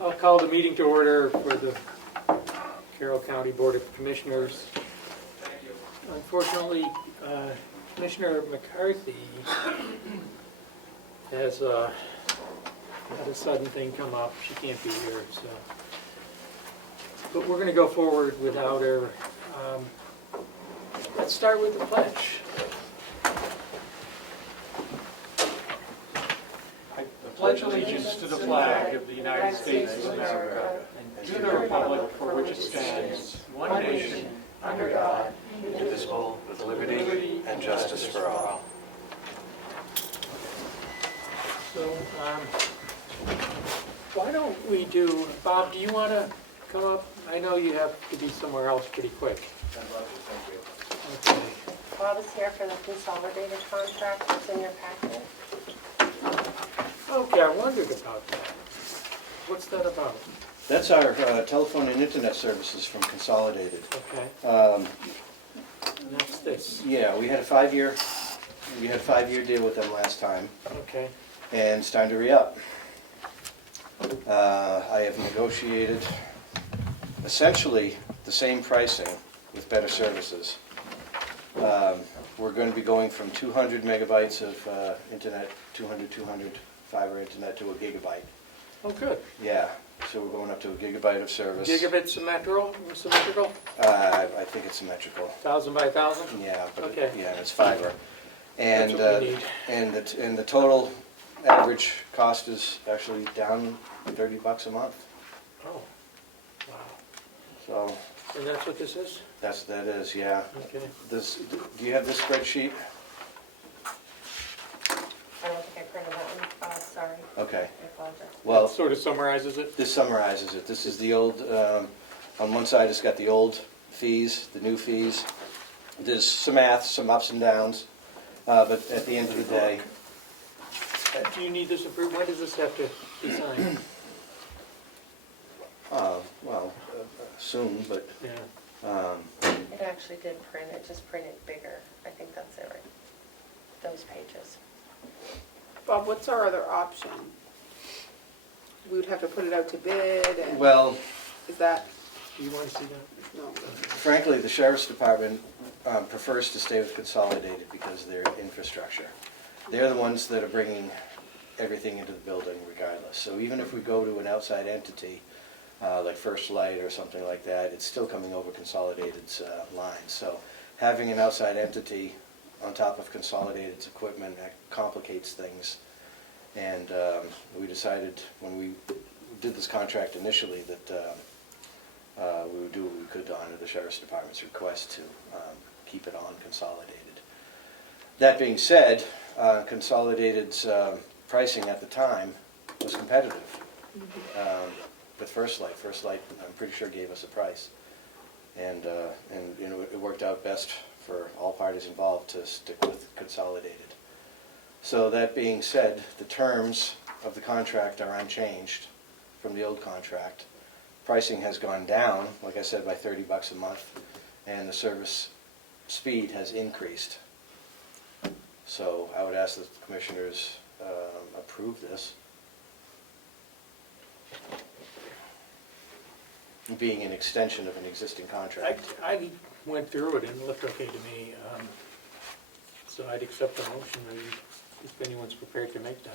I'll call the meeting to order for the Carroll County Board of Commissioners. Unfortunately, Commissioner McCarthy has had a sudden thing come up. She can't be here, so. But we're going to go forward without her. Let's start with the pledge. I pledge allegiance to the flag of the United States of America and to the republic for which it stands, one nation, under God, indivisible, with liberty and justice for all. So, why don't we do, Bob, do you want to come up? I know you have to be somewhere else pretty quick. Okay. Bob is here for the consolidated contract that's in your packet. Okay, I wondered about that. What's that about? That's our telephone and internet services from Consolidated. Okay, and that's this. Yeah, we had a 5-year deal with them last time, Okay, and it's time to re-up. I have negotiated essentially the same pricing with better services. We're going to be going from 200 megabytes of internet, 200 fiber internet to a gigabyte. oh, good. Yeah, so we're going up to a gigabyte of service. Gigabit symmetrical? I think it's symmetrical. 1,000 by 1,000? Yeah, but Okay. yeah, it's fiber. And That's what we need. and the total average cost is actually down $30 a month. Oh, wow. So And that's what this is? that is, yeah. Okay. Do you have this spreadsheet? I don't think I printed that one. Sorry. Okay. I apologize. Well, That sort of summarizes it? this summarizes it. This is the old, on one side it's got the old fees, the new fees. There's some math, some ups and downs, but at the end of the day, Do you need this approved? When does this have to be signed? well, soon, but Yeah. It actually did print. It just printed bigger. I think that's it, right? Those pages. Bob, what's our other option? We would have to put it out to bid and, well, is that, Do you want to see that? no. frankly, the Sheriff's Department prefers to stay with Consolidated because of their infrastructure. They're the ones that are bringing everything into the building regardless. So even if we go to an outside entity, like First Light or something like that, it's still coming over Consolidated's lines. So having an outside entity on top of Consolidated's equipment complicates things. And we decided when we did this contract initially that we would do what we could to honor the Sheriff's Department's request to keep it on Consolidated. That being said, Consolidated's pricing at the time was competitive with First Light. First Light, I'm pretty sure, gave us a price. And you know, it worked out best for all parties involved to stick with Consolidated. So that being said, the terms of the contract are unchanged from the old contract. Pricing has gone down, like I said, by $30 a month, and the service speed has increased. So I would ask that the commissioners approve this, being an extension of an existing contract. I went through it and it looked okay to me. So I'd accept the motion if anyone's prepared to make that.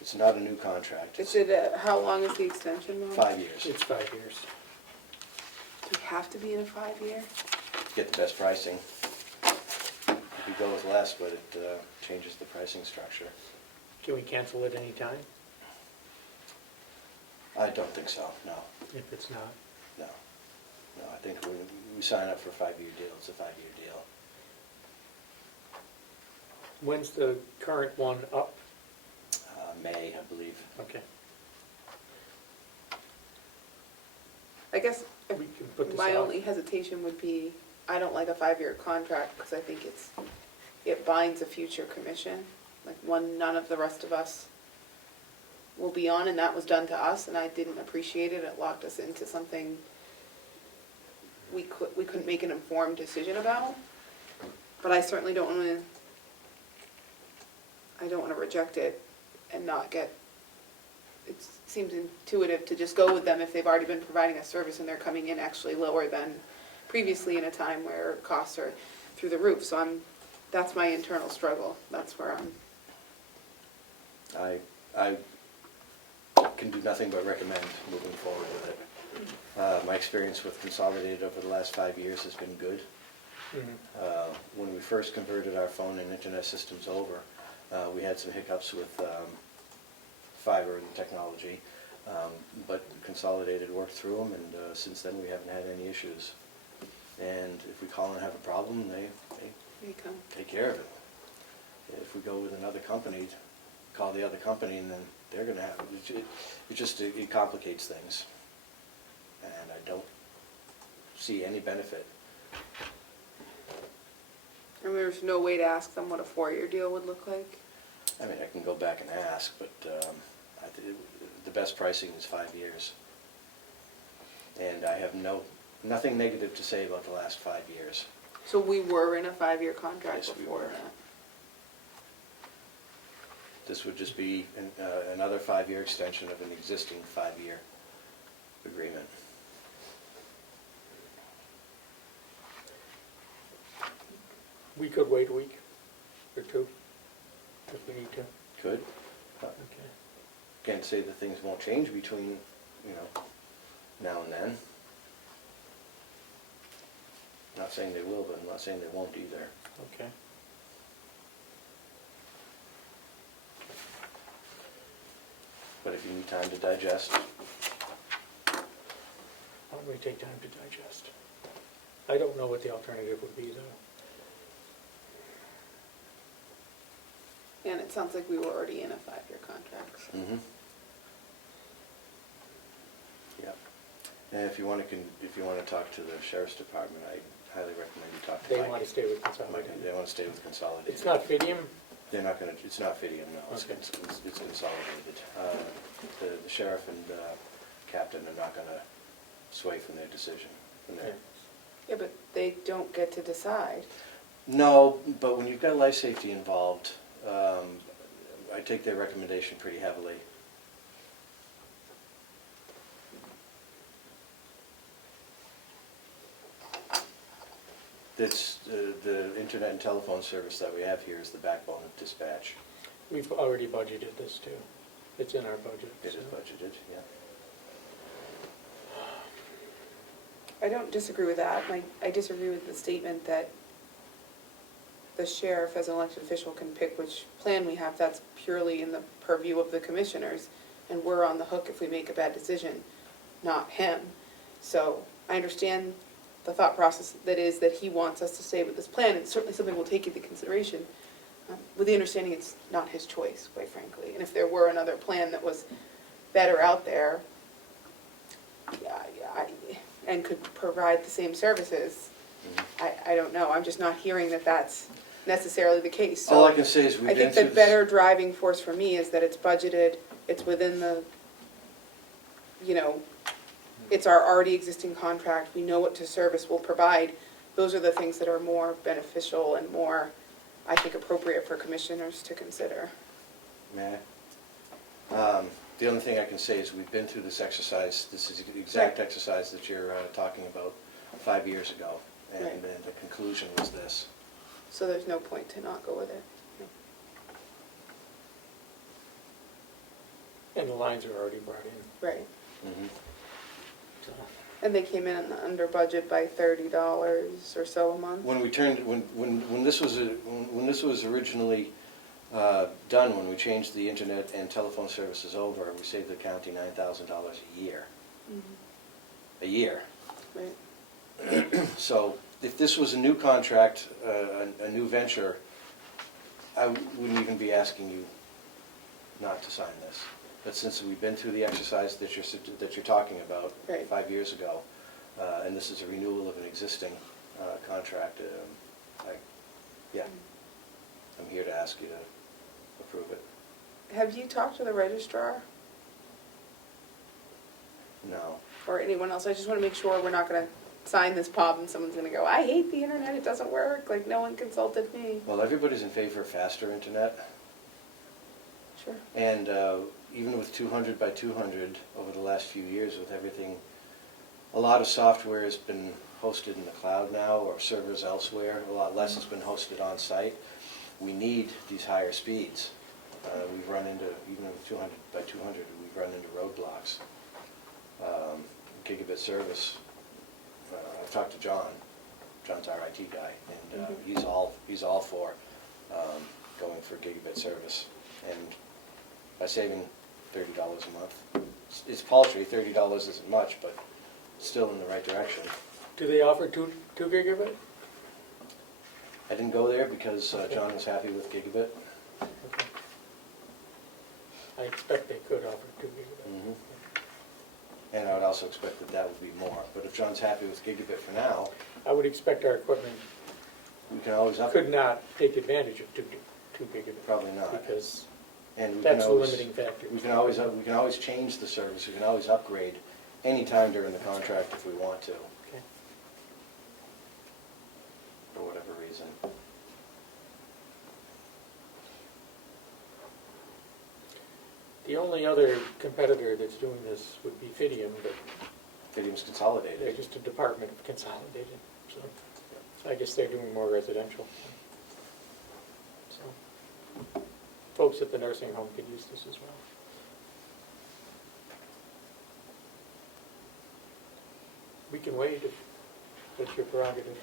It's not a new contract. Is it, how long is the extension, Bob? 5 years. It's 5 years. Do we have to be in a 5-year? Get the best pricing. You could go with less, but it changes the pricing structure. Can we cancel it any time I don't think so, no. if it's not? No. No, I think we sign up for a 5-year deal. It's a 5-year deal. When's the current one up? May, I believe. Okay. I guess We can put this my out. only hesitation would be, I don't like a 5-year contract because I think it binds a future commission. Like none of the rest of us will be on, and that was done to us, and I didn't appreciate it. It locked us into something we couldn't make an informed decision about. But I certainly don't want to reject it and not get, it's seems intuitive to just go with them if they've already been providing a service and they're coming in actually lower than previously in a time where costs are through the roof. So that's my internal struggle. That's where I can do nothing but recommend moving forward with it. My experience with Consolidated over the last 5 years has been good. When we first converted our phone and internet systems over, we had some hiccups with fiber and technology, but Consolidated worked through them, and since then we haven't had any issues. And if we call and have a problem, they come. take care of it. If we go with another company, call the other company, and then they're going to have it complicates things, and I don't see any benefit. And there's no way to ask them what a 4-year deal would look like? I mean, I can go back and ask, but the best pricing is 5 years. And I have nothing negative to say about the last 5 years. So we were in a 5-year contract Yes, we before were. that? This would just be another 5-year extension of an existing 5-year agreement. We could wait a week or two if we need to. Could. Okay. Can't say that things won't change between, now and then. Not saying they will, but I'm not saying they won't either. Okay. But if you need time to digest, Why don't we take time to digest? I don't know what the alternative would be, though. And it sounds like we were already in a 5-year contract. So. Yeah. And if you want to talk to the sheriff's department, I highly recommend you talk to They Mike. want to stay with Mike, Consolidated. they want to stay with Consolidated. It's not Fidium? They're not going to. It's not Fidium, no. It's Okay. it's Consolidated. The sheriff and captain are not going to sway from their decision. Okay. Yeah, but they don't get to decide. No, but when you've got life safety involved, I take their recommendation pretty heavily. It's the internet and telephone service that we have here is the backbone of dispatch. We've already budgeted this, too. It's in our budget. It is so. budgeted, yeah. I don't disagree with that. I disagree with the statement that the sheriff, as an elected official, can pick which plan we have. That's purely in the purview of the commissioners, and we're on the hook if we make a bad decision, not him. So I understand the thought process that is that he wants us to stay with this plan. It's certainly something we'll take into consideration, with the understanding it's not his choice, quite frankly. And if there were another plan that was better out there, and could provide the same services, I don't know. I'm just not hearing that that's necessarily the case. So All I can say is we've I been think through the this. better driving force for me is that it's budgeted, it's within the, it's our already existing contract, we know what service we'll provide. Those are the things that are more beneficial and more, I think, appropriate for commissioners to consider. May I? The only thing I can say is we've been through this exercise, this is the exact Right. exercise that you're talking about 5 years ago, and Right. then the conclusion was this. So there's no point to not go with it. And the lines are already brought in. Right. So. And they came in under budget by $30 or so a month? When we turned, when this was originally done, when we changed the internet and telephone services over, we saved the county $9,000 a year. A year. Right. So if this was a new contract, a new venture, I wouldn't even be asking you not to sign this. But since we've been through the exercise that you're talking about Right. 5 years ago, and this is a renewal of an existing contract, I'm here to ask you to approve it. Have you talked to the registrar No. or anyone else? I just want to make sure we're not going to sign this POB and someone's going to go, I hate the internet, it doesn't work, like no one consulted me. Well, everybody's in favor of faster internet, Sure. and even with 200 by 200 over the last few years with everything, a lot of software has been hosted in the cloud now or servers elsewhere. A lot less has been hosted on site. We need these higher speeds. We've run into, even with 200 by 200, we've run into roadblocks. Gigabit service, I've talked to John. John's our IT guy, and he's all for going for gigabit service. And by saving $30 a month, it's paltry. $30 isn't much, but still in the right direction. Do they offer two gigabit? I didn't go there because John was happy with gigabit. Okay. I expect they could offer 2 gigabit. Mm-hmm. And I would also expect that that would be more. But if John's happy with gigabit for now, I would expect our equipment we can always up. could not take advantage of 2 gigabit. Probably not. Because And we that's can the always, limiting factor. we can always change the service. We can always upgrade any time during the contract if we want to, Okay. for whatever reason. The only other competitor that's doing this would be Fidium, but Fidium's they're consolidated. just a department of Consolidated. So I guess they're doing more residential. So folks at the nursing home could use this as well. We can wait if that's your prerogative.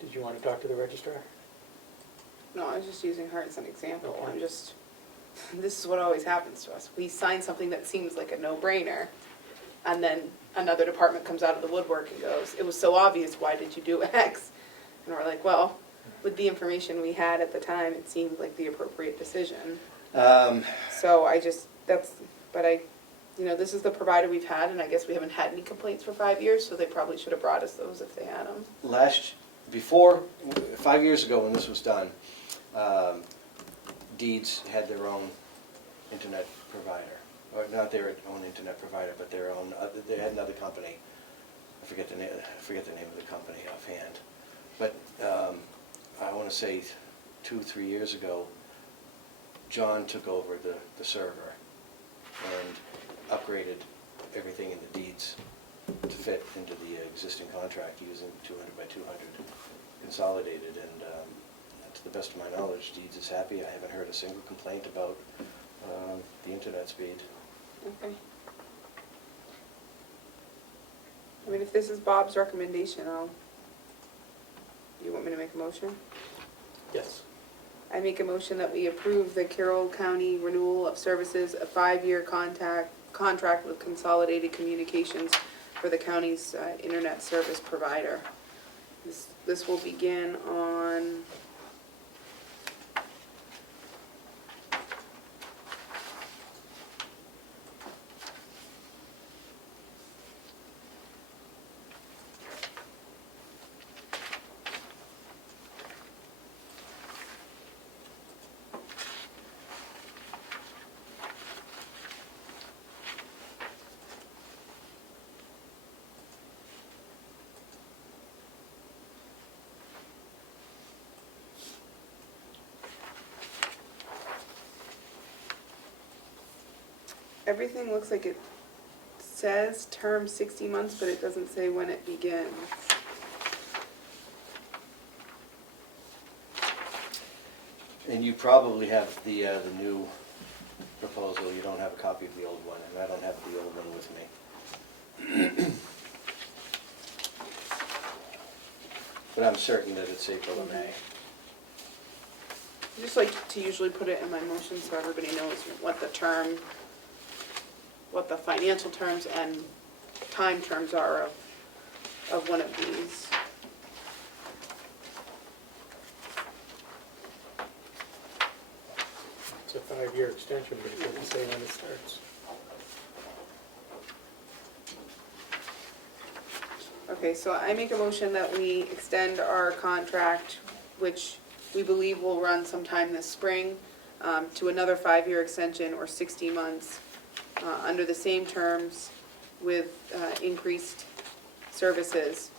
Did you want to talk to the registrar? No, I was just using her as an example. Okay. This is what always happens to us. We sign something that seems like a no-brainer, and then another department comes out of the woodwork and goes, it was so obvious, why did you do X? And we're like, well, with the information we had at the time, it seemed like the appropriate decision. So this is the provider we've had, and I guess we haven't had any complaints for 5 years, so they probably should have brought us those if they had them. 5 years ago when this was done, Deeds had their own internet provider, or not their own internet provider, but their own. They had another company. I forget the name of the company offhand. But I want to say 2-3 years ago, John took over the server and upgraded everything in the Deeds to fit into the existing contract using 200 by 200 consolidated. And to the best of my knowledge, Deeds is happy. I haven't heard a single complaint about the internet speed. Okay. I mean, if this is Bob's recommendation, you want me to make a motion? Yes. I make a motion that we approve the Carroll County renewal of services, a 5-year contract with Consolidated Communications for the county's internet service provider. This will begin on everything looks like it says term 60 months, but it doesn't say when it begins. And you probably have the new proposal. You don't have a copy of the old one, and I don't have the old one with me. But I'm certain that it's April or May. I just like to usually put it in my motion so everybody knows what the financial terms and time terms are of one of these. It's a 5-year extension, but it doesn't say when it starts. Okay, so I make a motion that we extend our contract, which we believe will run sometime this spring, to another 5-year extension or 60 months, under the same terms with increased services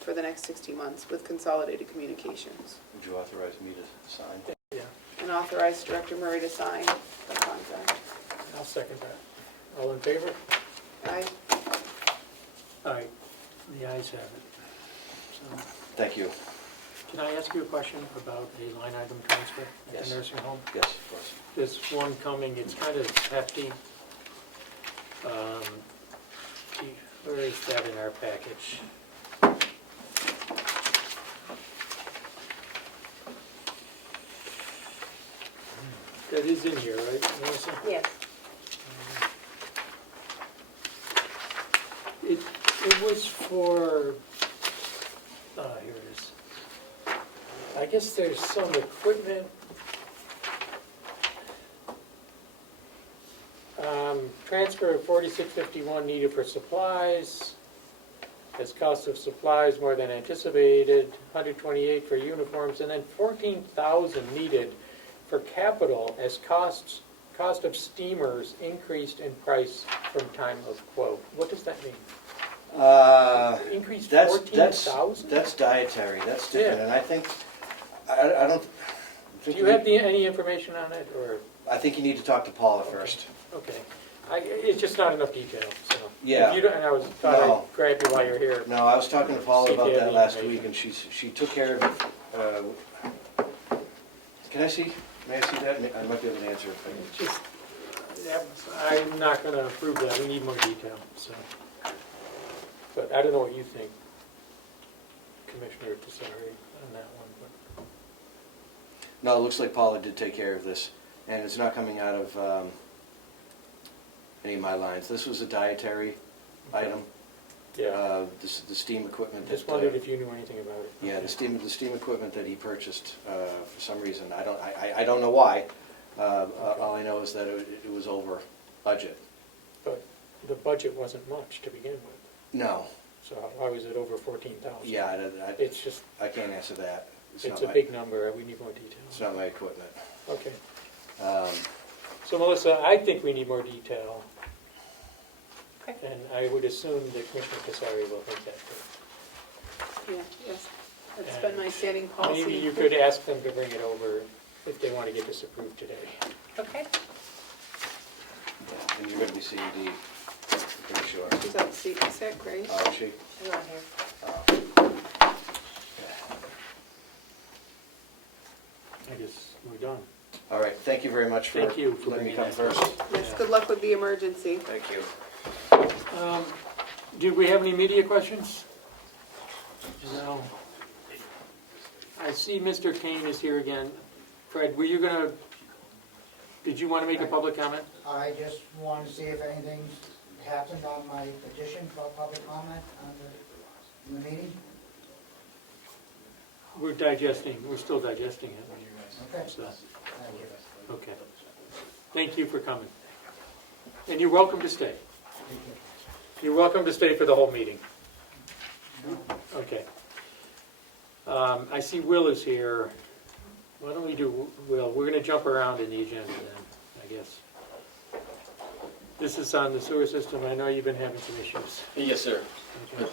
for the next 60 months with Consolidated Communications. Would you authorize me to sign? Yeah. and authorize Director Murray to sign the contract. I'll second that. All in favor? Aye. Aye. The ayes have it. So, Thank you. can I ask you a question about a line item transfer at Yes. the nursing home? Yes, of course. This one coming, it's kind of hefty. Gee, where is that in our package? That is in here, right, Melissa? Yes. It was for, here it is. I guess there's some equipment. Transfer of 4651 needed for supplies. As cost of supplies more than anticipated, 128 for uniforms, and then 14,000 needed for capital as cost of steamers increased in price from time of quote. What does that mean? Increased That's 14,000? That's dietary, that's different, Yeah. and I think, I don't. Do you have any information on it, or, I think you need to talk to Paula first. okay. It's just not enough detail, so. Yeah. If you don't, and thought No. I'd grab you while you're here. No, I was talking to Paula See if about they have that the last information. week, and she took care of it. Can I see, may I see that? I might be able to answer it. if Just, I'm not gonna approve that, we need more detail, so. But I don't know what you think, Commissioner Tessari, on that one, but. No, it looks like Paula did take care of this, and it's not coming out of any of my lines. This was a dietary item. Yeah, The steam equipment. just that, wondered if you knew anything about it. Yeah, Okay. the steam equipment that he purchased, for some reason, I don't know why. All I know is that it was over budget. But the budget wasn't much to begin with, No, so why was it over 14,000? yeah, It's just, I can't answer that. it's not a my- big number, we need more detail. It's not my equipment. Okay, Um, so Melissa, I think we need more detail, Okay. and I would assume that Commissioner Tessari will think that too. Yeah, yes. That's been my standing policy. Maybe you could ask them to bring it over if they want to get this approved today. Okay. yeah, and you're going to be seeing D, I'm pretty sure. She's out sick, right? Oh, is she? She's not here. Oh. I guess we're done. All right, thank you very much for Thank you for letting me bringing come that. first. Yes, good luck with the emergency. Thank you. Did we have any media questions? No. I see Mr. Kane is here again. Fred, did you want to make a public comment? I just wanted to see if anything's happened on my petition for public comment in the meeting. We're still digesting it. Okay, So, thank you. okay. Thank you for coming. And you're welcome to stay. Thank you. You're welcome to stay for the whole meeting. Okay. I see Will is here. Why don't we do Will? We're going to jump around in the agenda then, I guess. This is on the sewer system. I know you've been having some issues. Yes, sir. Okay.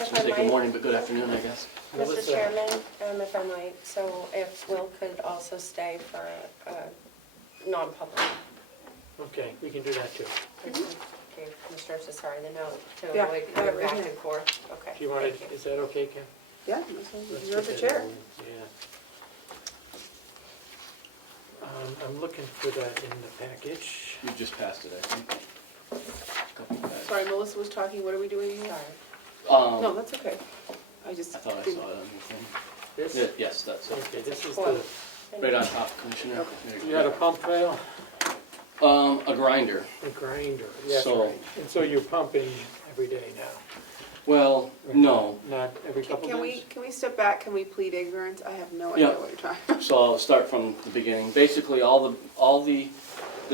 I should say good morning, but good afternoon, I guess. Mr. Melissa. Chairman, if I might, so if Will could also stay for non-public. Okay, we can do that too. Okay, Commissioner Tessari, the note to Yeah, avoid I have it going right back here. and forth. Okay, Do you want thank to, you. is that okay, Kim? Yeah, Let's you're get the that chair. rolling. Yeah. I'm looking for that in the package. You just passed it, I think. Couple of bags. Sorry, Melissa was talking, what are we doing here? Sorry. No, that's okay. I just I thought I didn't. saw it on your thing. This? Yeah, yes, that's it. Okay, this is Coil. the, Right on top, Commissioner. Okay. There you had a pump fail? A grinder. A grinder, yes, So- right. And so you're pumping every day now? Well, no. Not every couple Can days? we step back? Can we plead ignorance? I have no Yeah. idea what you're talking about. So I'll start from the beginning. Basically, all the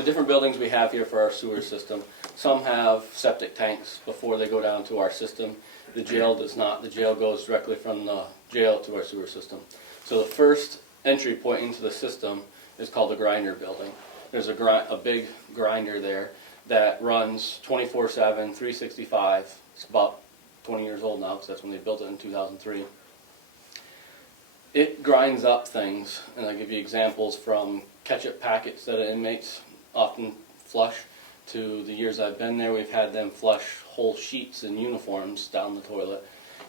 different buildings we have here for our sewer system, some have septic tanks before they go down to our system. The jail does not. The jail goes directly from the jail to our sewer system. So the first entry point into the system is called the grinder building. There's a big grinder there that runs 24/7, 365. It's about 20 years old now because that's when they built it in 2003. it grinds up things, and I'll give you examples from ketchup packets that inmates often flush to the years I've been there, we've had them flush whole sheets and uniforms down the toilet.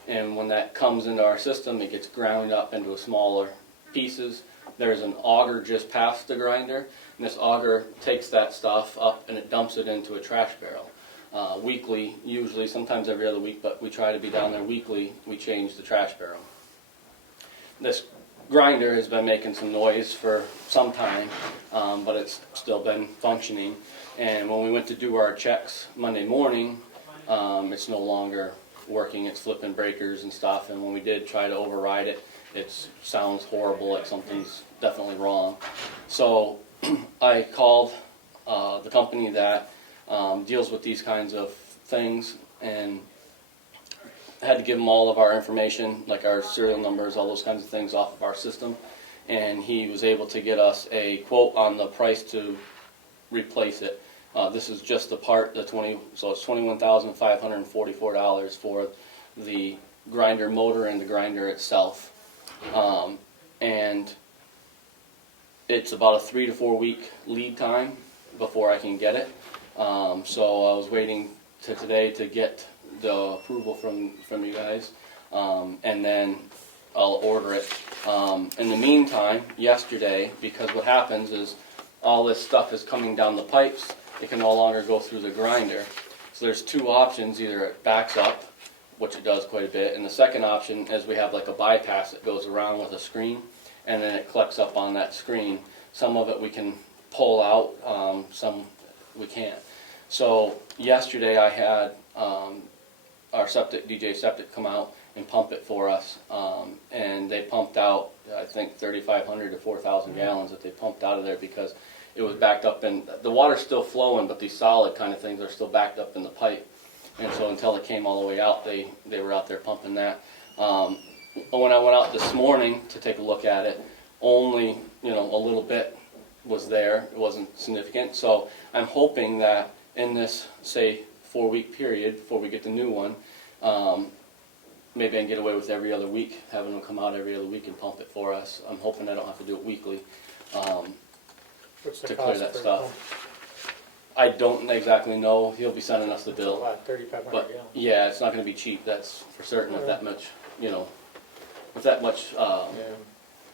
And when that comes into our system, it gets ground up into smaller pieces. There's an auger just past the grinder, and this auger takes that stuff up and it dumps it into a trash barrel. Weekly, usually, sometimes every other week, but we try to be down there weekly, we change the trash barrel. This grinder has been making some noise for some time, but it's still been functioning. And when we went to do our checks Monday morning, it's no longer working. It's flipping breakers and stuff. And when we did try to override it, it sounds horrible, like something's definitely wrong. So I called the company that deals with these kinds of things, and had to give him all of our information, like our serial numbers, all those kinds of things off of our system. And he was able to get us a quote on the price to replace it. This is just the part, so it's $21,544 for the grinder motor and the grinder itself. And it's about a 3 to 4 week lead time before I can get it. So I was waiting to today to get the approval from you guys, and then I'll order it. In the meantime, yesterday, because what happens is all this stuff is coming down the pipes, it can no longer go through the grinder. So there's two options: either it backs up, which it does quite a bit, and the second option is we have like a bypass that goes around with a screen, and then it collects up on that screen. Some of it we can pull out, some we can't. So yesterday I had our DJ Septic come out and pump it for us, and they pumped out, I think, 3,500 to 4,000 gallons that they pumped out of there, because it was backed up, and the water's still flowing, but these solid kind of things are still backed up in the pipe. And so until it came all the way out, they were out there pumping that. When I went out this morning to take a look at it, only a little bit was there. It wasn't significant. So I'm hoping that in this, say, 4-week period before we get the new one, maybe I can get away with every other week, having them come out every other week and pump it for us. I'm hoping I don't have to do it weekly What's the to cost clear that per stuff. pump? I don't exactly know. He'll be sending us the It's a bill. lot, 3,500 But gallons. yeah, it's not going to be cheap. That's for certain. With that much, with that much Yeah.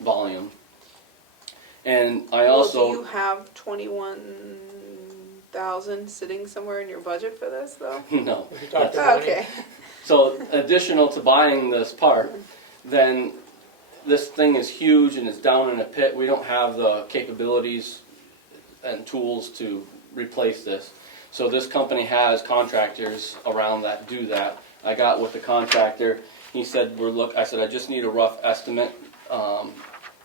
volume. And I Well, also do you have 21,000 sitting somewhere in your budget for this, though? no. If you talk to Oh, Bonnie, okay. So additional to buying this part, then this thing is huge and it's down in a pit. We don't have the capabilities and tools to replace this. So this company has contractors around that do that. I got with the contractor. He said, I said, I just need a rough estimate to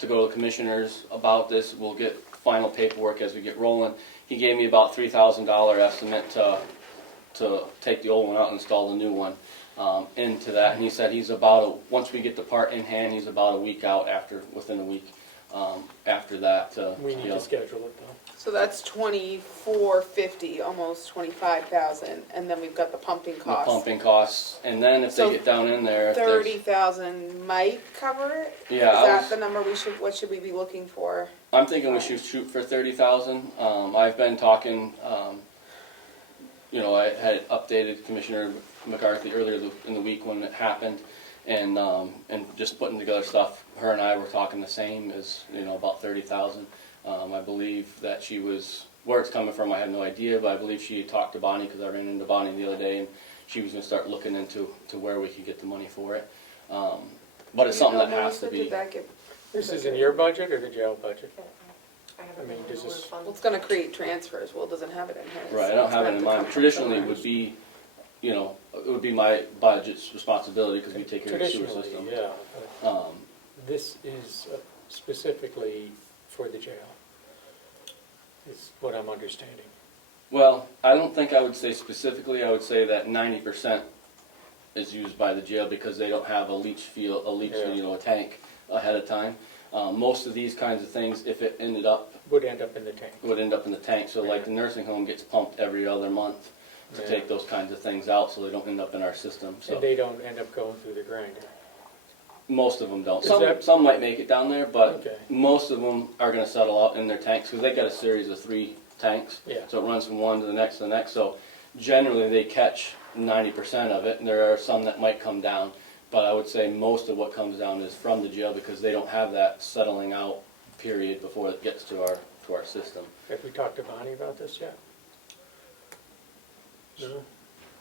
go to the commissioners about this. We'll get final paperwork as we get rolling. He gave me about $3,000 estimate to take the old one out and install the new one into that. And he said once we get the part in hand, he's about a week out within a week after that. we need to schedule it though. So that's 2,450, almost 25,000, and then we've got the pumping The costs. pumping costs, and then if So they get down in there, if there's- 30,000 might cover it? Yeah, Is I that was- the number what should we be looking for? I'm thinking we should shoot for 30,000. I've been talking. I had updated Commissioner McCarthy earlier in the week when it happened, and just putting together stuff. Her and I were talking the same as about 30,000. I believe that she was where it's coming from. I have no idea, but I believe she had talked to Bonnie, because I ran into Bonnie the other day, and she was going to start looking into where we could get the money for it. But it's something that has to be. Did that get, This is in your budget or the jail budget? I I mean, does this- well, it's gonna create transfers, Will doesn't have it in his. Right, I don't have it in mind. Traditionally, it would be, it would be my budget's responsibility, because we take care of the sewer system. Traditionally, yeah. This is specifically for the jail, is what I'm understanding. Well, I don't think I would say specifically. I would say that 90% is used by the jail, because they don't have a leach field, a tank ahead of time. Most of these kinds of things, if it Would end up in the tank. would end up in the tank. So like the nursing home gets pumped every other month to Yeah. take those kinds of things out, so they don't end up in our system. So And they don't end up going through the grinder. Most of them don't. Is Some, that- some might make it down there, but Okay. most of them are gonna settle out in their tanks, because they got a series of 3 tanks. Yeah. So it runs from one to the next to the next, so generally they catch 90% of it, and there are some that might come down. But I would say most of what comes down is from the jail, because they don't have that settling out period before it gets to our system. Have we talked to Bonnie about this yet? No?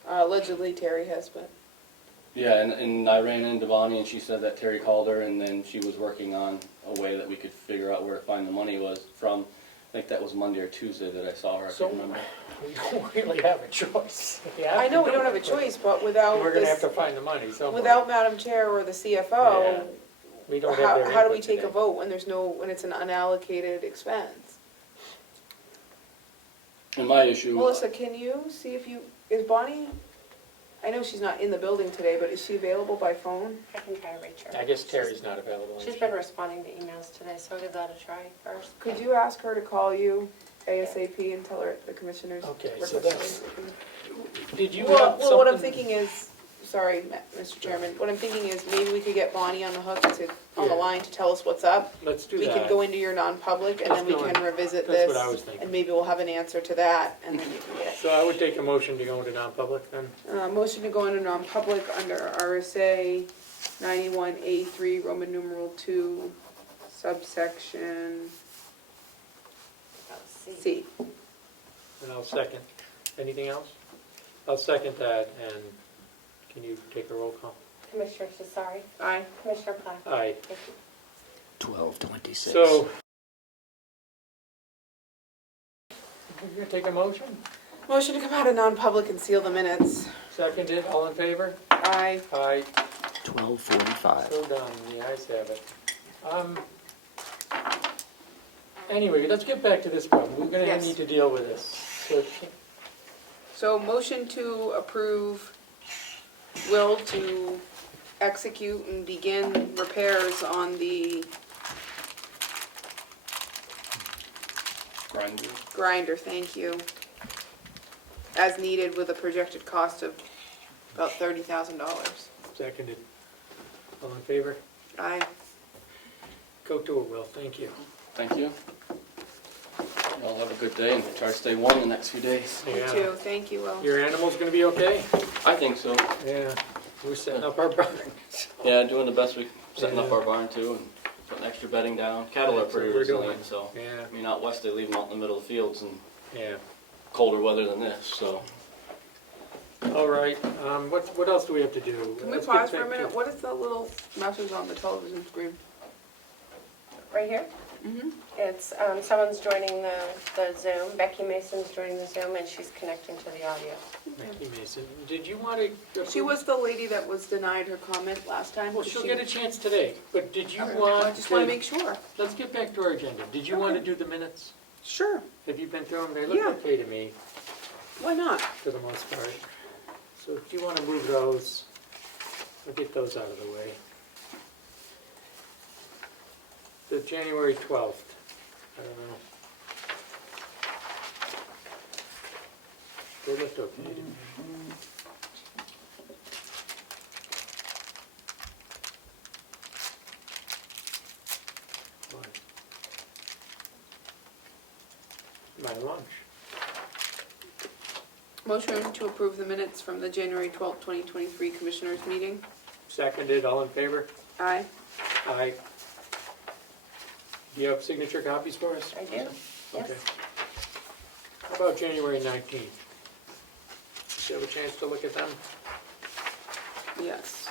Allegedly Terry has, but Yeah, and I ran into Bonnie, and she said that Terry called her, and then she was working on a way that we could figure out where to find the money was from. I think that was Monday or Tuesday that I saw her, I So, can't remember. we don't really have a choice. We have I to know we do don't have a it, choice, but but without We're gonna have this, to find the money somewhere. without Madam Chair or the CFO, We don't have their how do we input take a today. vote when there's no, when it's an unallocated expense? And my issue, Melissa, can you see if you, is Bonnie, I know she's not in the building today, but is she available by phone? I can try to reach her. I guess Terry's not available. She's been responding to emails today, so I'll give that a try first. Could you ask her to call you ASAP and tell her the commissioners? Okay, so requested that's- ASAP? Did you Well, have well, what I'm something- thinking is, sorry, Mr. Chairman, what I'm thinking is maybe we could get Bonnie on the hook to, on the Yeah. line to tell us what's up. Let's do We that. could go into your non-public and then we Let's go can in. revisit That's this. what I was thinking. And maybe we'll have an answer to that and then you can get. So I would take a motion to go into non-public then. Motion to go into non-public under RSA 91A3, Roman numeral 2, subsection Let's see. C. And I'll second. Anything else? I'll second that, and can you take a roll call? Commissioner Cesari, Aye. Commissioner Platt. Aye. Thank you. 12:26. So, we're gonna take a motion? Motion to come out of non-public and seal the minutes. Seconded, all in favor? Aye. Aye. 12:45. So done, the ayes have it. Anyway, let's get back to this problem. We're gonna Yes. need to deal with this. So, So motion to approve Will to execute and begin repairs on the grinder. grinder, thank you. As needed with a projected cost of about $30,000. seconded. All in favor? Aye. Go to it, Will, thank you. Thank you. Y'all have a good day and try to stay warm the next few days. You Yeah. too, thank you, Will. Your animal's gonna be okay? I think so. Yeah. We're setting up our barn. Yeah, doing the best we, setting up Yeah. our barn too, and putting extra bedding down. Cattle are That's what pretty we're doing. resilient, so. Yeah, I mean, out west, they leave them out in the middle of the fields and yeah. colder weather than this, so. All right, what else do we have to do? Can we Let's get pause for a back to- minute? What is the little message on the television screen? Right here, Mm-hmm. it's, someone's joining the Zoom. Becky Mason's joining the Zoom, and she's connecting to the audio. Becky Mason, did you want to? She was the lady that was denied her comment last time. Well, Did she'll she- get a chance today, but did you Okay. want I just want to to, make sure. let's get back to our agenda. Did you want to do the minutes? Sure, Have you been through them? They look Yeah. okay to me, why not? for the most part. So if you want to move those, we'll get those out of the way. The January 12th, I don't know. They looked okay to me. My lunch. Motion to approve the minutes from the January 12th, 2023 Commissioners meeting. Seconded, all in favor? Aye. Aye. Do you have signature copies for us? I do, yes. Okay. How about January 19th? Did you have a chance to look at them? Yes.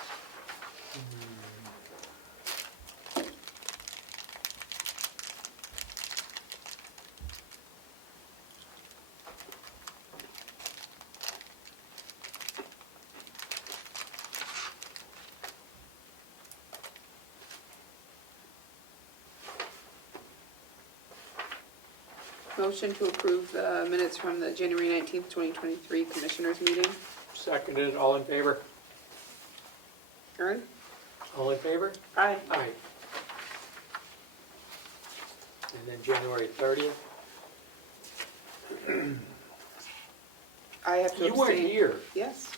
Motion to approve the minutes from the January 19th, 2023 Commissioners meeting. Seconded, all in favor? Aaron? All in favor? Aye. Aye. And then January 30th? I have to You weren't abstain. here. Yes.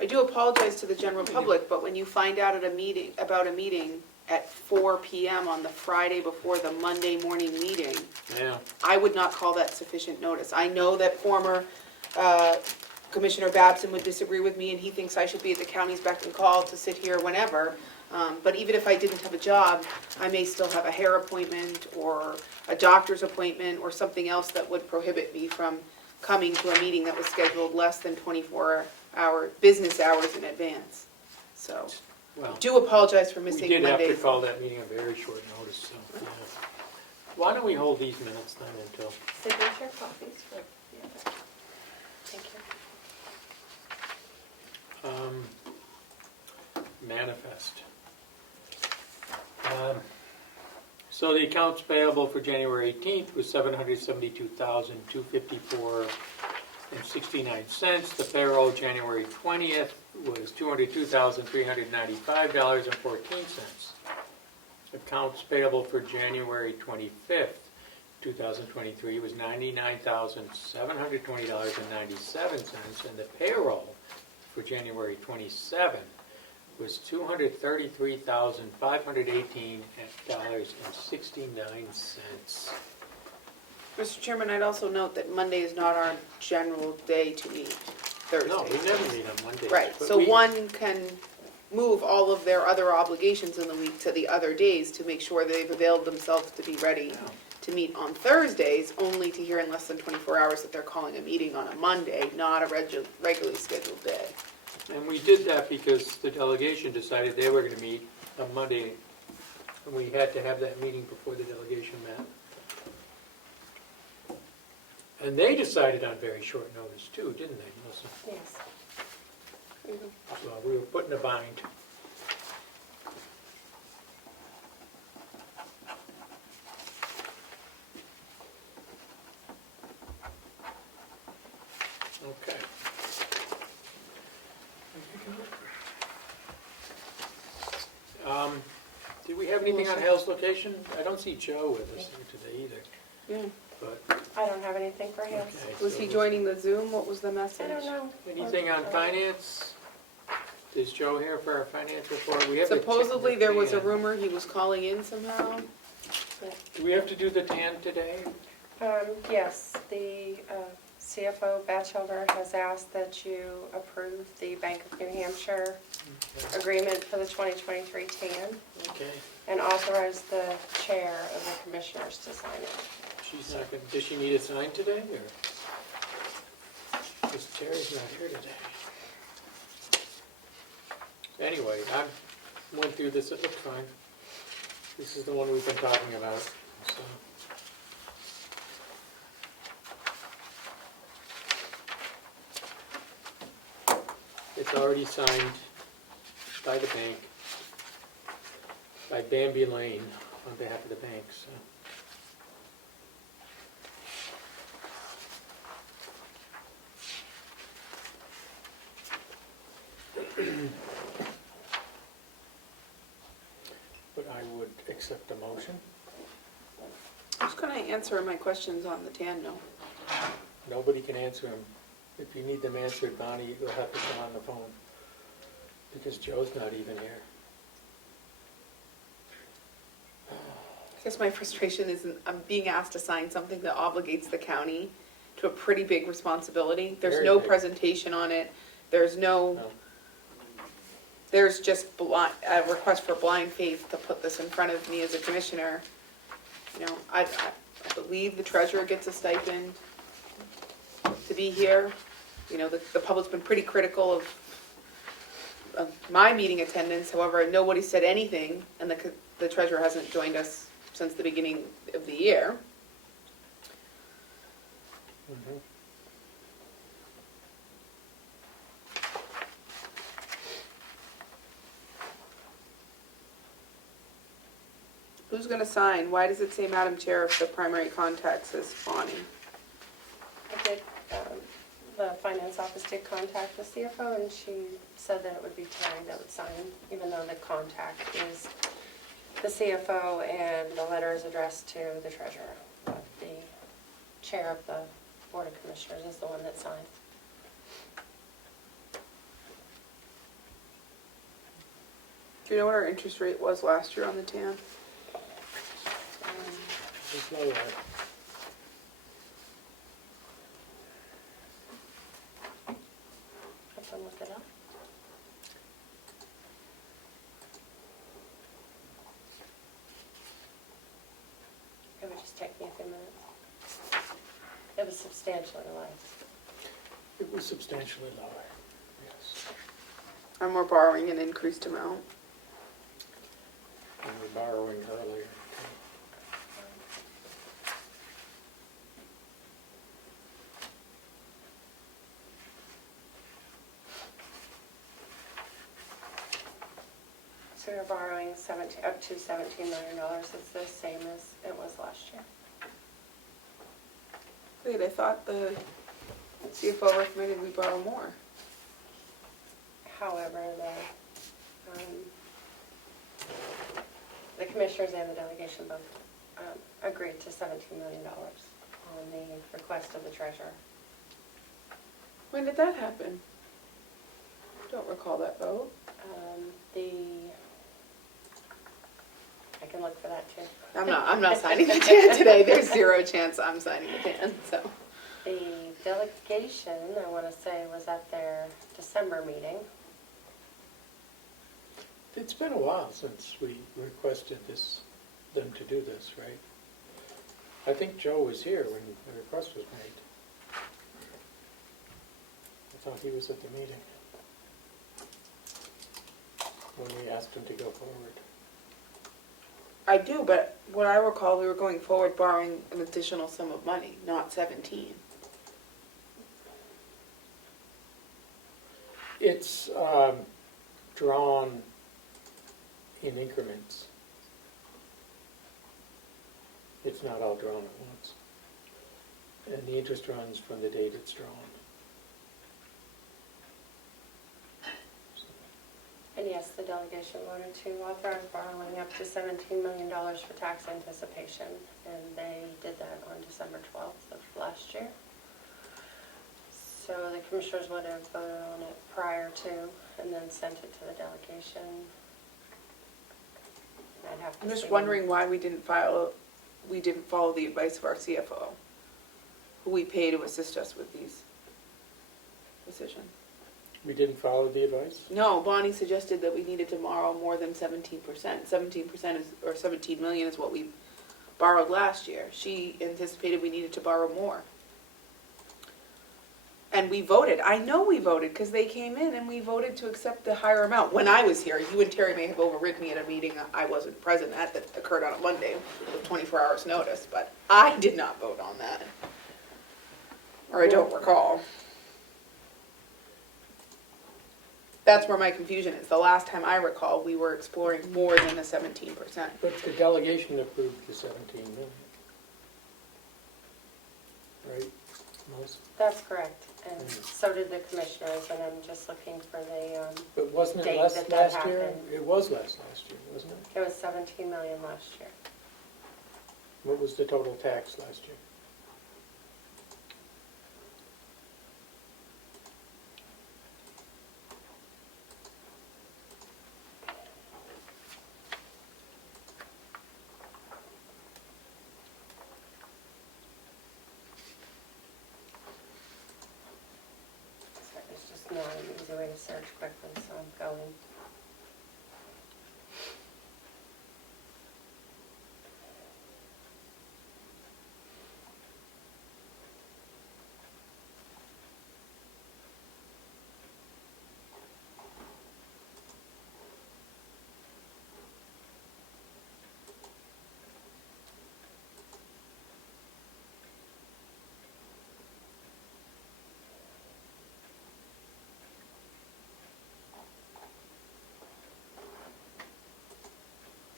I do apologize to the general public, but when you find out at a meeting, about a meeting at 4 PM on the Friday before the Monday morning meeting, Yeah. I would not call that sufficient notice. I know that former Commissioner Babson would disagree with me, and he thinks I should be at the county's beck and call to sit here whenever. But even if I didn't have a job, I may still have a hair appointment or a doctor's appointment or something else that would prohibit me from coming to a meeting that was scheduled less than 24-hour business hours in advance. So, Well, do apologize for we missing did have to Mondays. call that meeting a very short notice, so, yeah. Why don't we hold these minutes then until, Signature copies for the other. Thank you. manifest. So the accounts payable for January 18th was $772,254.69. The payroll January 20th was $202,395.14. Accounts payable for January 25th, 2023 was $99,720.97, and the payroll for January 27 was $233,518.69. Mr. Chairman, I'd also note that Monday is not our general day to meet, Thursday. No, we never meet on Mondays. Right, but so we- one can move all of their other obligations in the week to the other days to make sure they've availed themselves to be ready Yeah. to meet on Thursdays, only to hear in less than 24 hours that they're calling a meeting on a Monday, not a regularly scheduled day. And we did that because the delegation decided they were going to meet on Monday, and we had to have that meeting before the delegation met. And they decided on very short notice too, didn't they, Melissa? Yes. So we were put in a bind. Okay. Do we have anything on Hale's location? I don't see Joe with us here today either, Yeah. but, I don't have anything for him. okay. Was so he joining the Zoom? What was the message? I don't know. Anything on finance? Is Joe here for our finance report? We have to check Supposedly, the there was a TAN. rumor he was calling in somehow. Do we have to do the TAN today? Yes, the CFO Batchelder has asked that you approve the Bank of New Hampshire agreement for the 2023 TAN Okay, and authorize the chair of the commissioners to sign it. she's not gonna, does she need it signed today, or? Because Terry's not here today. Anyway, I went through this, it looked fine. This is the one we've been talking about, so. It's already signed by the bank, by Bambi Lane, on behalf of the bank, so. But I would accept the motion. Who's gonna answer my questions on the TAN note? Nobody can answer them. If you need them answered, Bonnie, you'll have to come on the phone, because Joe's not even here. I guess my frustration is I'm being asked to sign something that obligates the county to a pretty big responsibility. There's Very no big. presentation on it. There's No. there's just a request for blind faith to put this in front of me as a commissioner. You know, I believe the treasurer gets a stipend to be here. You know, the public's been pretty critical of my meeting attendance. However, nobody said anything, and the treasurer hasn't joined us since the beginning of the year. Mhm. Who's gonna sign? Why does it say Madam Chair if the primary contact says Bonnie? I did, the finance office did contact the CFO, and she said that it would be Terry that would sign, even though the contact is the CFO and the letter is addressed to the treasurer. But the chair of the Board of Commissioners is the one that signs. Do you know what our interest rate was last year on the tan? It's lower. Have to look it up. It would just take me a few minutes. It was substantially less. It was substantially lower, yes. And we're borrowing an increased amount. And we're borrowing earlier. So you're borrowing up to $17 million. It's the same as it was last year. Wait, I thought the CFO recommended we borrow more. However, the commissioners and the delegation both agreed to $17 million on the request of the treasurer. When did that happen? Don't recall that vote. I can look for that too. I'm not signing the tan today. There's zero chance I'm signing the tan, so. The delegation, I want to say, was at their December meeting. It's been a while since we requested them to do this, right? I think Joe was here when the request was made. I thought he was at the meeting when we asked him to go forward. I do, but what I recall, we were going forward borrowing an additional sum of money, not 17. It's drawn in increments. It's not all drawn at once. And the interest runs from the date it's drawn. And yes, the delegation voted to authorize borrowing up to $17 million for tax anticipation, and they did that on December 12th of last year. So the commissioners would have voted on it prior to, and then sent it to the delegation. I'd have to I'm just see wondering why we didn't follow the advice of our CFO, who we pay to assist us with these decisions. We didn't follow the advice? No, Bonnie suggested that we needed to borrow more than 17%. 17% is, or 17 million is what we borrowed last year. She anticipated we needed to borrow more. And we voted. I know we voted because they came in and we voted to accept the higher amount. When I was here, you and Terry may have overridden me at a meeting I wasn't present at that occurred on a Monday with 24 hours notice, but I did not vote on that. Or I don't recall. That's where my confusion is. The last time I recall, we were exploring more than the 17%. But the delegation approved the 17 million. Right, Melissa? That's correct, and so did the commissioners, and I'm just looking for the, But wasn't it date less that last year? happened. It was less last year, wasn't it? it was 17 million last year. What was the total tax last year? So it's just not an easy way to search quickly, so I'm going.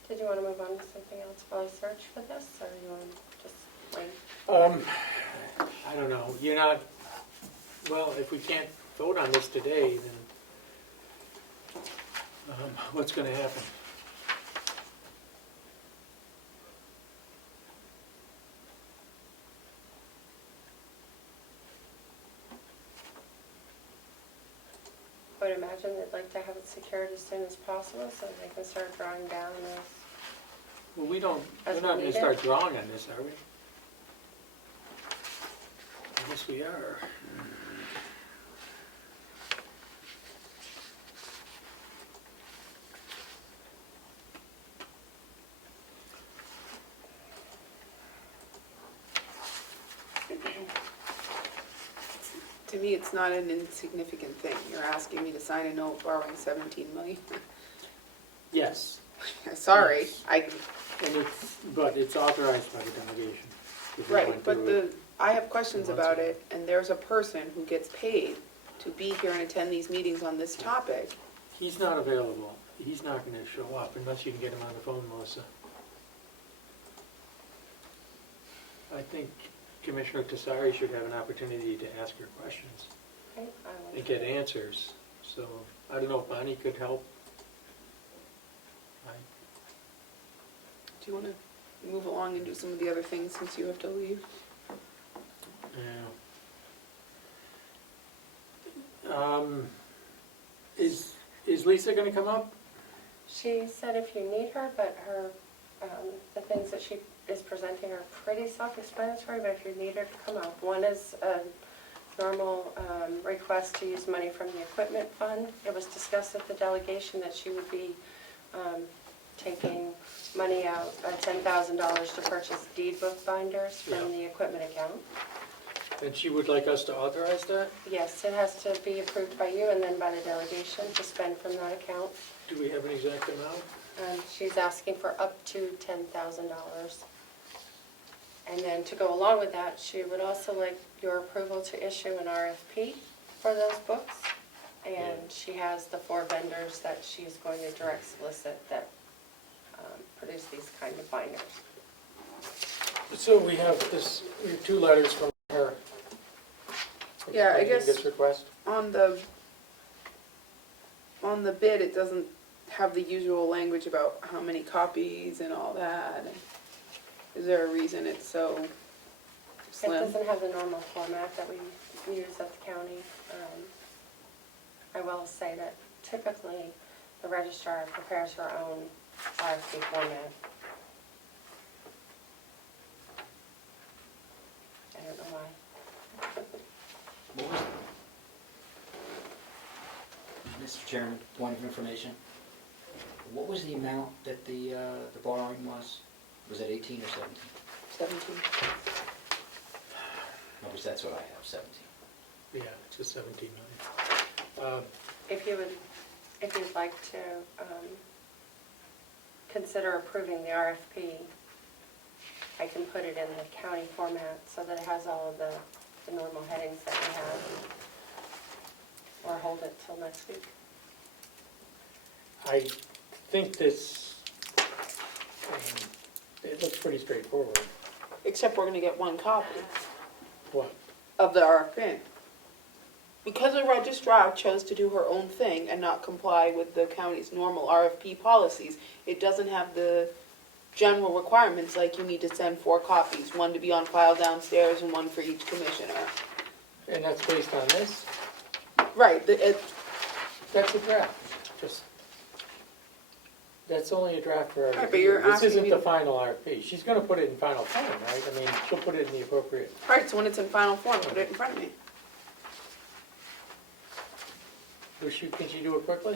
Did you want to move on to something else while I search for this, or you want to just wait? I don't know. You're not, well, if we can't vote on this today, then what's going to happen? would imagine they'd like to have it secured as soon as possible so they can start drawing down as, Well, we're not As gonna needed? start drawing on this, are we? I guess we are. To me, it's not an insignificant thing. You're asking me to sign a note borrowing 17 million. Yes, Sorry, Yes. I, but it's authorized by the delegation. if we right, went but through it. I have questions Once about again. it, and there's a person who gets paid to be here and attend these meetings on this topic. He's not available. He's not gonna show up unless you can get him on the phone, Melissa. I think Commissioner Tassari should have an opportunity to ask her questions okay, I will. and get answers. So, I don't know if Bonnie could help. Do you want to move along and do some of the other things since you have to leave? Yeah. Is Lisa gonna come up? She said if you need her, but her, the things that she is presenting are pretty self-explanatory, but if you need her to come up. One is a normal request to use money from the equipment fund. It was discussed at the delegation that she would be taking money out, $10,000 to purchase deed book binders from Yeah. the equipment account. And she would like us to authorize that? Yes, it has to be approved by you and then by the delegation to spend from that account. Do we have an exact amount? She's asking for up to $10,000. And then to go along with that, she would also like your approval to issue an RFP for those books. And she has the 4 vendors that she's going to direct solicit that produce these kind of binders. So we have 2 letters from her. Yeah, I explaining guess- This request. On the bid, it doesn't have the usual language about how many copies and all that. Is there a reason it's so It slim? doesn't have the normal format that we use at the county. I will say that typically the registrar prepares her own RFP format. I don't know why. What was, Mr. Chairman, point of information. What was the amount that the borrowing was? Was it 18 or 17? 17. No, because that's what I have, 17. Yeah, it's just 17 million. If you'd like to consider approving the RFP, I can put it in the county format so that it has all of the normal headings that we have, or hold it till next week. I think this, it looks pretty straightforward. Except we're gonna get 1 copy What? of the RFP. Because the registrar chose to do her own thing and not comply with the county's normal RFP policies, it doesn't have the general requirements like you need to send 4 copies, 1 to be on file downstairs and 1 for each commissioner. And that's based on this? Right, That's a draft, just, that's only a draft for our Right, but review. you're This asking isn't me the to- final RFP. She's gonna put it in final form, right? I mean, she'll put it in the appropriate. right, so when it's in final form, put it in front of me. Can she do it quickly?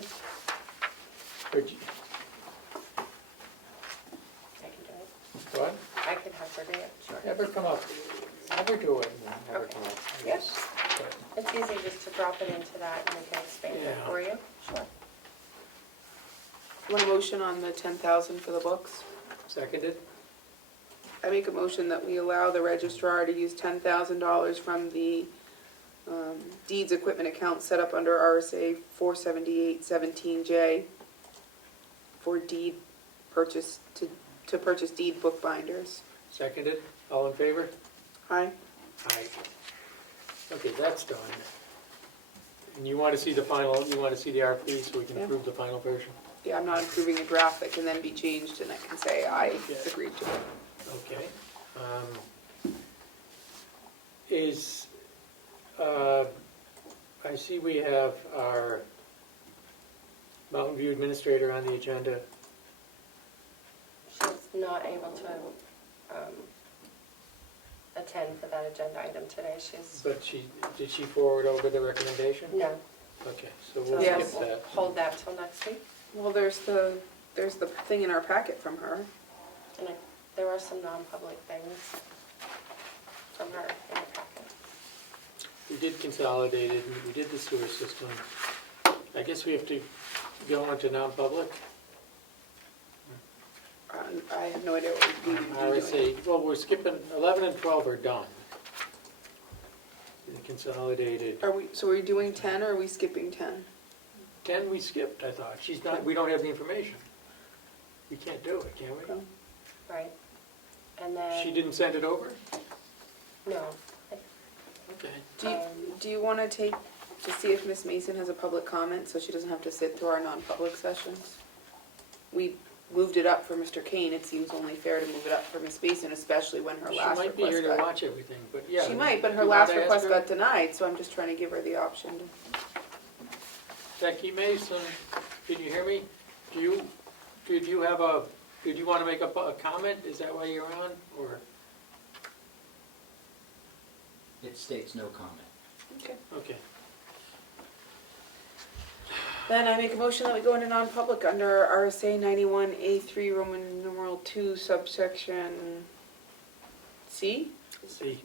Or I can do it. what? I can have her do it, sure. Have her come up. Have her do it and then have her Okay. come up. I Yep. guess. But- It's easy just to drop it into that and we can expand it Yeah. for you. Sure. Want a motion on the 10,000 for the books? Seconded? I make a motion that we allow the registrar to use $10,000 from the deeds equipment account set up under RSA 478-17J for deed purchase, to purchase deed book binders. Seconded? All in favor? Aye? Aye. Okay, that's done. And you want to see the final, you want to see the RFP so we can Yeah. approve the final version? Yeah, I'm not approving a draft that can then be changed and I can say I Yeah. agreed to it. Okay. I see we have our Mountain View Administrator on the agenda. She's not able to attend for that agenda item today. She's, But did she forward over the recommendation? no. Okay, so So we'll Yes. skip that. Hold that till next week. Well, there's the thing in our packet from her. And there are some non-public things from her in the packet. We did consolidated, we did the sewer system. I guess we have to go into non-public. I have no idea what we need to I would do. say, well, we're skipping, 11 and 12 are done. The consolidated. Are we doing 10 or are we skipping 10? 10 we skipped, I thought. She's not, we don't have the information. We can't do it, can we? Right. And then. She didn't send it over? No. Okay. Do you want to take, to see if Miss Mason has a public comment so she doesn't have to sit through our non-public sessions? We moved it up for Mr. Kane. It seems only fair to move it up for Miss Mason, especially when her She last might be here request to got. watch everything, but yeah. She might, but her You last wanna ask request her? got denied, so I'm just trying to give her the option to. Becky Mason, can you hear me? Did you want to make a comment? Is that why you're on, or? It states no comment. Okay. Okay. Then I make a motion that we go into non-public under RSA 91A3 Roman numeral 2 subsection C? See,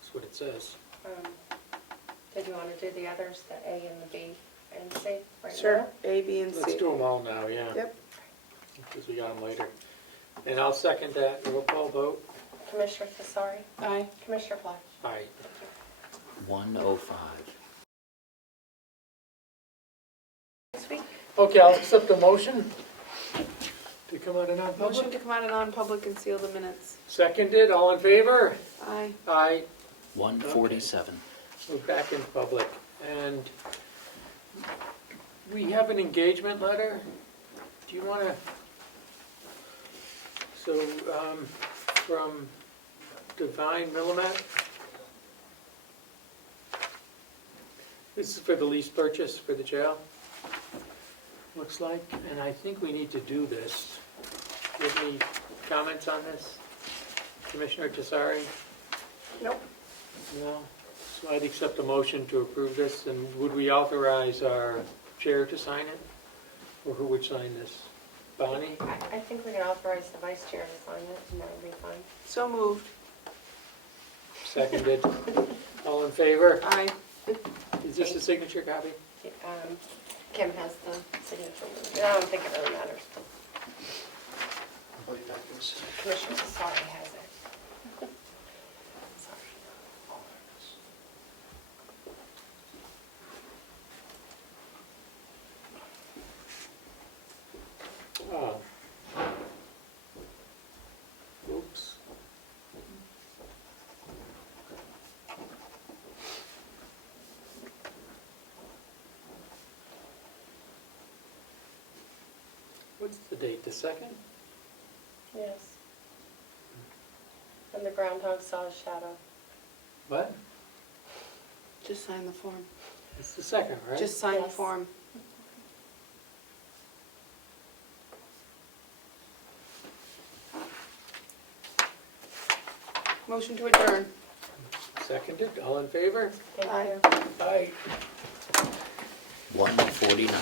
that's what it says. Did you want to do the others, the A and the B and C right now? Sure, A, B, and Let's C. do them all now, yeah. Yep. Because we got them later. And I'll second that. Roll call vote. Commissioner Fasari, Aye. Commissioner Flash. Aye. 105. Next week. Okay, I'll accept the motion to come out of Motion non-public. to come out of non-public and seal the minutes. Seconded, all in favor? Aye. Aye. 147. We're back in public. And we have an engagement letter. Do you want to? So, from Divine Millimet. This is for the lease purchase for the jail, looks like, and I think we need to do this. Do you have any comments on this? Commissioner Tesari? Nope. No? So I'd accept a motion to approve this, and would we authorize our chair to sign it? Or who would sign this? Bonnie? I think we can authorize the vice chair to sign it, and that would be fine. So moved. Seconded. All in favor? Aye. Is this a signature copy? Kim has the signature. I don't think it really matters. Commissioner Fasari has it. Sorry. Oh. Oops. What's the date, the 2nd? Yes. And the groundhog saw his shadow. What? Just sign the form. It's the 2nd, right? Just sign the Yes. form. Motion to adjourn. Seconded, all in favor? Thank Aye. you. Aye. 149.